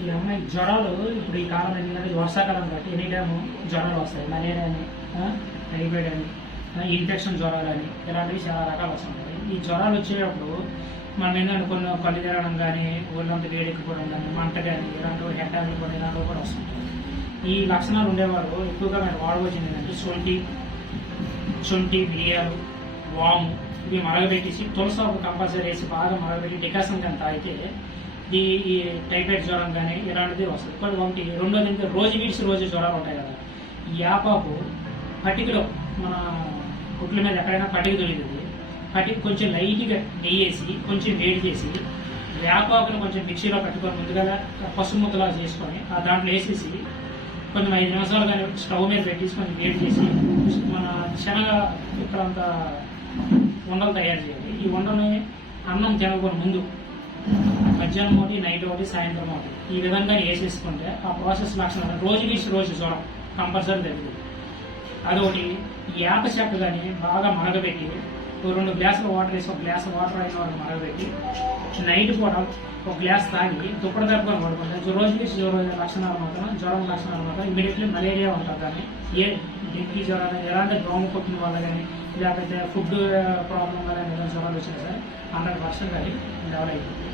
ఈ అమ్మాయి జ్వరాలు ఇప్పుడు ఈ కాలం ఎందుకంటే వర్షాకాలం కాబట్టి ఎనీ టైము జ్వరాలు వస్తాయి. మలేరియా అని, టైఫాయిడ్ అని, ఇన్ఫెక్షన్ జ్వరాలు అని ఇలాంటివి చాలా రకాలు వస్తుంటాయి. ఈ జ్వరాలు వచ్చేటప్పుడు మనం ఏంటంటే కొన్ని కళ్ళు తిరగడం కానీ, ఒళ్ళంతా వేడెక్కిపోవడం కానీ, మంట కానీ, ఇలాంటివి హెడ్ ఆగిపోవడం ఇలాంటివి కూడా వస్తుంటాయి. ఈ లక్షణాలు ఉండేవారు ఎక్కువగా మీరు వాడవలసింది ఏంటంటే శొంఠి, మిరియాలు, వాము ఇవి మరగబెట్టేసి తులసాకు కంపల్సరీ వేసి బాగా మరగబెట్టి డికాషన్ కానీ తాగితే ఈ టైఫాయిడ్ జ్వరం కానీ ఇలాంటిది వస్తుంది. ఒకటి రెండోది అంటే రోజు విడిచి రోజు జ్వరాలు ఉంటాయి కదా. ఈ యాపాకు పట్టికలో మన కుట్ల మీద ఎక్కడైనా పట్టిక దొరికింది. పట్టిక కొంచెం లైట్గా నెయ్యేసి కొంచెం వేడి చేసి వేపాకును కొంచెం మిక్సీలో పెట్టుకొని ముందుగా పసుపు ముద్దలా చేసుకొని ఆ దాంట్లో వేసేసి కొంచెం 5 నిమిషాలు కానీ స్టవ్ మీద పెట్టేసి కొంచెం వేడి చేసి మన శనగ ఇక్కడంతా ఉండలు తయారు చేయాలి. ఈ ఉండని అన్నం తినకొని ముందు మధ్యాహ్నం ఒకటి, నైట్ ఒకటి, సాయంత్రం ఒకటి ఈ విధంగా వేసేసుకుంటే ఆ ప్రాసెస్ లక్షణాలు రోజు వీసి రోజు జ్వరం కంపల్సరీ తగ్గుతుంది. అదొకటి యాప చెక్క కానీ బాగా మరగబెట్టి 2 గ్లాసుల వాటర్ వేసి 1 గ్లాస్ వాటర్ అయిన వరకు మరగబెట్టి నైట్ పూట 1 గ్లాస్ తాగి దుప్పటి తప్పుకొని పడుకుంటే రోజు వీసి లక్షణాలు మాత్రం జ్వరం లక్షణాలు మాత్రం ఇమీడియట్లీ మలేరియా ఉంటుంది. కానీ ఏ డెంగీ జ్వరాలు ఎలాంటి దోమ కొట్టిన వల్ల కానీ లేకపోతే ఫుడ్ ప్రాబ్లం వల్ల జ్వరాలు వచ్చినా సరే 100% అది డెవలప్ అవుతుంది.